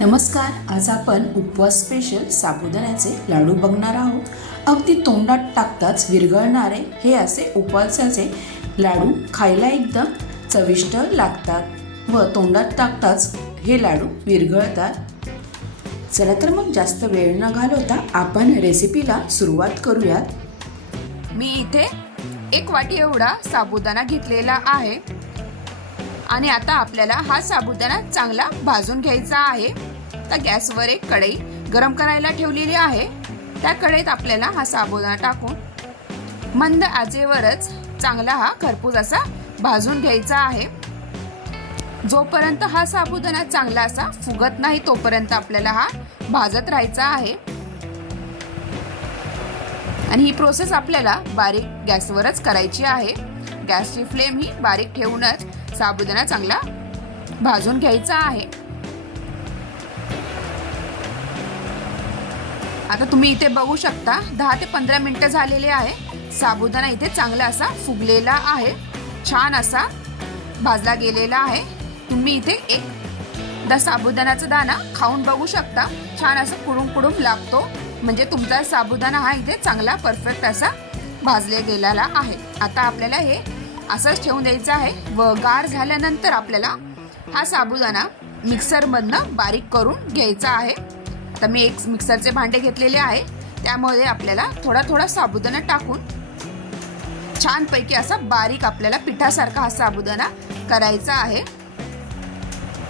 नमस्कार. आज आपण उपवास स्पेशल साबुदाण्याचे लाडू बघणार आहोत. अगदी तोंडात टाकताच विरघळणारे हे असे उपवासाचे लाडू खायला एकदम चविष्ट लागतात व तोंडात टाकताच हे लाडू विरघळतात. चला तर मग जास्त वेळ न घालवता आपण रेसिपीला सुरुवात करूयात. मी इथे 1 वाटी एवढा साबुदाणा घेतलेला आहे आणि आता आपल्याला हा साबुदाणा चांगला भाजून घ्यायचा आहे. तर गॅसवर एक कढई गरम करायला ठेवलेली आहे. त्या कढईत आपल्याला हा साबुदाणा टाकून मंद आचेवरच चांगला हा खरपूस असा भाजून घ्यायचा आहे. जोपर्यंत हा साबुदाणा चांगला असा फुगत नाही तोपर्यंत आपल्याला हा भाजत राहायचा आहे. आणि ही प्रोसेस आपल्याला बारीक गॅसवरच करायची आहे. गॅसची फ्लेम ही बारीक ठेवूनच साबुदाणा चांगला भाजून घ्यायचा आहे. आता तुम्ही इथे बघू शकता 10 ते 15 मिनिटं झालेले आहे. साबुदाणा इथे चांगला असा फुगलेला आहे, छान असा भाजला गेलेला आहे. तुम्ही इथे एक साबुदाण्याचा दाणा खाऊन बघू शकता, छान असं कुडूम कुडूम लागतो. म्हणजे तुमचा साबुदाणा हा इथे चांगला परफेक्ट असा भाजले गेलेला आहे. आता आपल्याला हे असंच ठेवून द्यायचं आहे व गार झाल्यानंतर आपल्याला हा साबुदाणा मिक्सरमधनं बारीक करून घ्यायचा आहे. आता मी एक मिक्सरचे भांडे घेतलेले आहे, त्यामध्ये आपल्याला थोडा थोडा साबुदाणा टाकून छानपैकी असा बारीक आपल्याला पिठासारखा हा साबुदाणा करायचा आहे.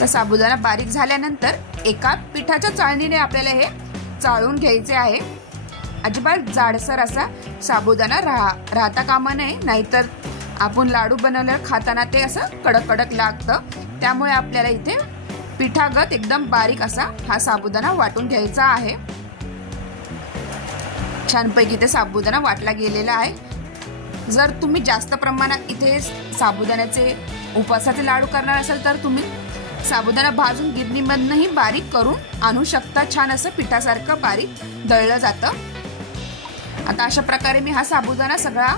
तर साबुदाणा बारीक झाल्यानंतर एका पिठाच्या चाळणीने आपल्याला हे चाळून घ्यायचे आहे. अजिबात जाडसर असा साबुदाणा राहता कामा नये, नाहीतर आपण लाडू बनवल्यावर खाताना ते असं कडक कडक लागतं. त्यामुळे आपल्याला इथे पिठागत एकदम बारीक असा हा साबुदाणा वाटून घ्यायचा आहे. छानपैकी ते साबुदाणा वाटला गेलेला आहे. जर तुम्ही जास्त प्रमाणात इथे साबुदाण्याचे उपवासाचे लाडू करणार असाल तर तुम्ही साबुदाणा भाजून गिरणीमधनंही बारीक करून आणू शकता. छान असं पिठासारखं बारीक दळलं जातं. आता अशा प्रकारे मी हा साबुदाणा सगळा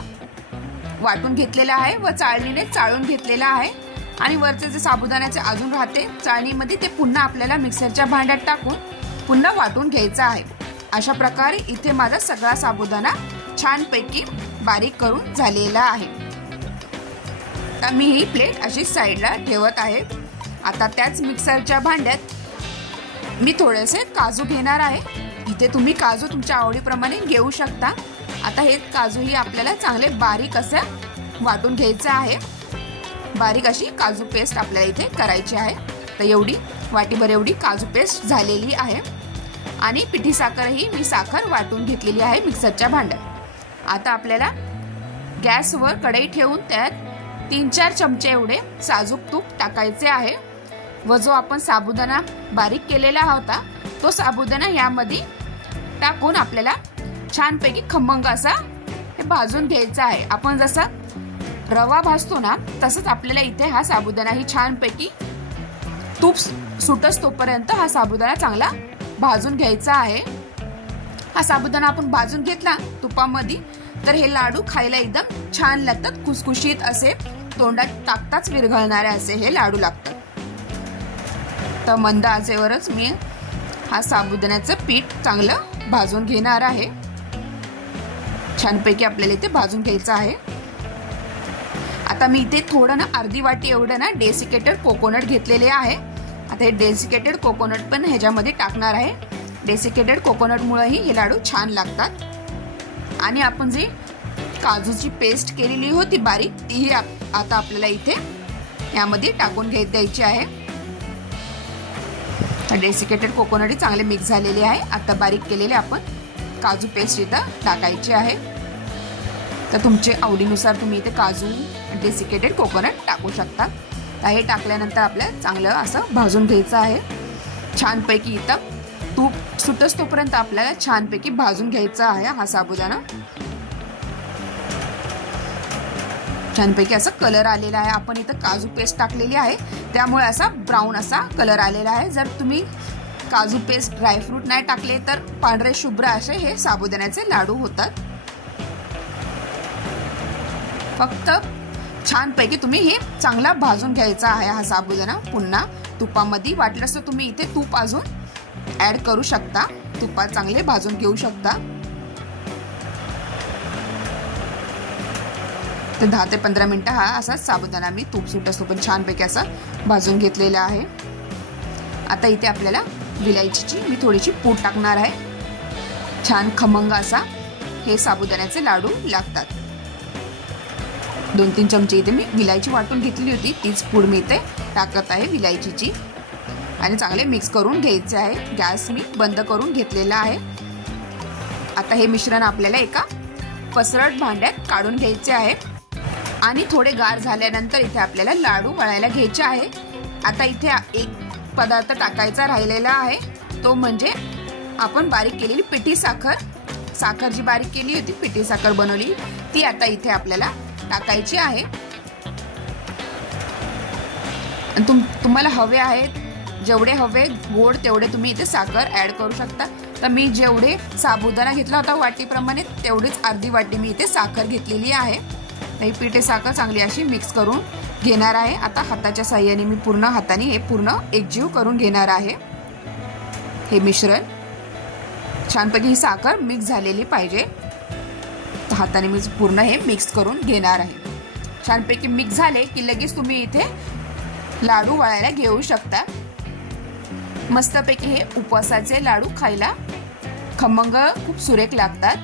वाटून घेतलेला आहे व चाळणीने चाळून घेतलेला आहे. आणि वरचे जे साबुदाण्याचे अजून राहते चाळणीमध्ये ते पुन्हा आपल्याला मिक्सरच्या भांड्यात टाकून पुन्हा वाटून घ्यायचं आहे. अशा प्रकारे इथे माझा सगळा साबुदाणा छानपैकी बारीक करून झालेला आहे. तर मी ही प्लेट अशी साईडला ठेवत आहे. आता त्याच मिक्सरच्या भांड्यात मी थोडेसे काजू घेणार आहे. इथे तुम्ही काजू तुमच्या आवडीप्रमाणे घेऊ शकता. आता हे काजूही आपल्याला चांगले बारीक असं वाटून घ्यायचं आहे. बारीक अशी काजू पेस्ट आपल्याला इथे करायची आहे. तर एवढी वाटीभर एवढी काजू पेस्ट झालेली आहे. आणि पिठी साखरही मी साखर वाटून घेतलेली आहे मिक्सरच्या भांड्यात. आता आपल्याला गॅसवर कढई ठेवून त्यात 3-4 चमचे एवढे साजूक तूप टाकायचे आहे व जो आपण साबुदाणा बारीक केलेला होता तो साबुदाणा यामध्ये टाकून आपल्याला छानपैकी खमंग असा हे भाजून घ्यायचा आहे. आपण जसा रवा भाजतो ना तसंच आपल्याला इथे हा साबुदाणा ही छानपैकी तूप सुटस तोपर्यंत हा साबुदाणा चांगला भाजून घ्यायचा आहे. हा साबुदाणा आपण भाजून घेतला तुपामध्ये तर हे लाडू खायला एकदम छान लागतात. खुसखुशीत असे तोंडात टाकताच विरघळणारे असे हे लाडू लागतात. तर मंद आचेवरच मी हा साबुदाण्याचं पीठ चांगलं भाजून घेणार आहे. छानपैकी आपल्याला इथे भाजून घ्यायचं आहे. आता मी इथे थोडं ना अर्धी वाटी एवढं ना डेसिकेटेड कोकोनट घेतलेले आहे. आता हे डेसिकेटेड कोकोनट पण ह्याच्यामध्ये टाकणार आहे. डेसिकेटेड कोकोनटमुळेही हे लाडू छान लागतात. आणि आपण जी काजूची पेस्ट केलेली होती बारीक तीही आता आपल्याला इथे यामध्ये टाकून द्यायची आहे. डेसिकेटेड कोकोनटही चांगले मिक्स झालेले आहे. आता बारीक केलेले आपण काजू पेस्ट इथं टाकायची आहे. तर तुमचे आवडीनुसार तुम्ही इथे काजू डेसिकेटेड कोकोनट टाकू शकता. तर हे टाकल्यानंतर आपल्याला चांगलं असं भाजून घ्यायचं आहे. छानपैकी इथं तूप सुटस तोपर्यंत आपल्याला छानपैकी भाजून घ्यायचा आहे हा साबुदाणा. छानपैकी असा कलर आलेला आहे. आपण इथं काजू पेस्ट टाकलेली आहे त्यामुळे असा ब्राऊन असा कलर आलेला आहे. जर तुम्ही काजू पेस्ट ड्रायफ्रूट नाही टाकले तर पांढरे शुभ्र असे हे साबुदाण्याचे लाडू होतात. फक्त छानपैकी तुम्ही हे चांगला भाजून घ्यायचा आहे हा साबुदाणा पुन्हा तुपामध्ये. वाटलंच तर तुम्ही इथे तूप अजून ॲड करू शकता, तुपात चांगले भाजून घेऊ शकता. तर 10 ते 15 मिनटं हा असाच साबुदाणा मी तूप सुटसोबत छानपैकी असा भाजून घेतलेला आहे. आता इथे आपल्याला विलायचीची मी थोडीशी पूड टाकणार आहे. छान खमंग असा हे साबुदाण्याचे लाडू लागतात. 2-3 चमचे इथे मी विलायची वाटून घेतली होती, तीच पूड मी इथे टाकत आहे विलायचीची आणि चांगले मिक्स करून घ्यायचे आहे. गॅस मी बंद करून घेतलेला आहे. आता हे मिश्रण आपल्याला एका पसरट भांड्यात काढून घ्यायचे आहे आणि थोडे गार झाल्यानंतर इथे आपल्याला लाडू वळायला घ्यायचे आहे. आता इथे एक पदार्थ टाकायचा राहिलेला आहे, तो म्हणजे आपण बारीक केलेली पिठी साखर जी बारीक केली होती, पिठी साखर बनवली ती आता इथे आपल्याला टाकायची आहे. तुम्हाला हवे आहेत जेवढे हवे गोड तेवढे तुम्ही इथे साखर ॲड करू शकता. तर मी जेवढे साबुदाणा घेतला होता वाटीप्रमाणे तेवढीच अर्धी वाटी मी इथे साखर घेतलेली आहे. ही पिठी साखर चांगली अशी मिक्स करून घेणार आहे. आता हाताच्या साहाय्याने मी पूर्ण हाताने हे पूर्ण एकजीव करून घेणार आहे. हे मिश्रण छानपैकी ही साखर मिक्स झालेली पाहिजे. तर हाताने मी पूर्ण हे मिक्स करून घेणार आहे. छानपैकी मिक्स झाले की लगेच तुम्ही इथे लाडू वळायला घेऊ शकता. मस्तपैकी हे उपवासाचे लाडू खायला खमंग खूप सुरेख लागतात.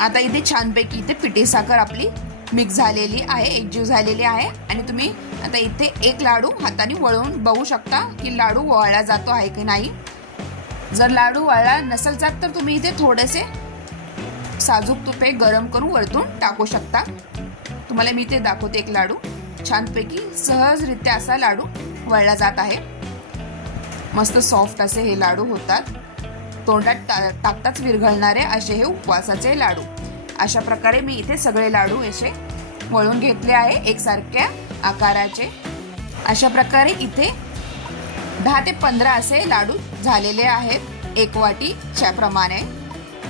आता इथे छानपैकी इथे पिठी साखर आपली मिक्स झालेली आहे, एकजीव झालेली आहे आणि तुम्ही आता इथे एक लाडू हाताने वळवून बघू शकता की लाडू वळला जातो आहे की नाही. जर लाडू वळला नसेल जात तर तुम्ही इथे थोडेसे साजूक तुपे गरम करून वरतून टाकू शकता. तुम्हाला मी इथे दाखवते एक लाडू छानपैकी सहजरित्या असा लाडू वळला जात आहे. मस्त सॉफ्ट असे हे लाडू होतात. तोंडात टाकताच विरघळणारे असे हे उपवासाचे लाडू. अशा प्रकारे मी इथे सगळे लाडू असे वळून घेतले आहे एकसारख्या आकाराचे. अशा प्रकारे इथे 10 ते 15 असे लाडू झालेले आहेत एक वाटीच्या प्रमाणे.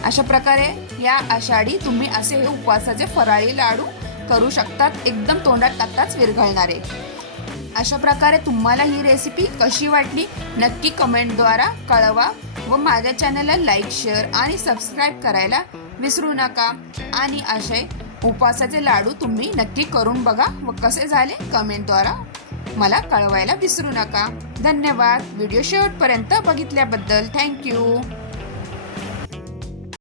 अशा प्रकारे या आषाढी तुम्ही असे हे उपवासाचे फराळी लाडू करू शकतात, एकदम तोंडात टाकताच विरघळणारे. अशा प्रकारे तुम्हाला ही रेसिपी कशी वाटली नक्की कमेंटद्वारा कळवा व माझ्या चॅनलला लाईक, शेअर आणि सबस्क्राईब करायला विसरू नका. आणि असे उपवासाचे लाडू तुम्ही नक्की करून बघा व कसे झाले कमेंटद्वारा मला कळवायला विसरू नका. धन्यवाद. व्हिडिओ शेवटपर्यंत बघितल्याबद्दल थँक्यू.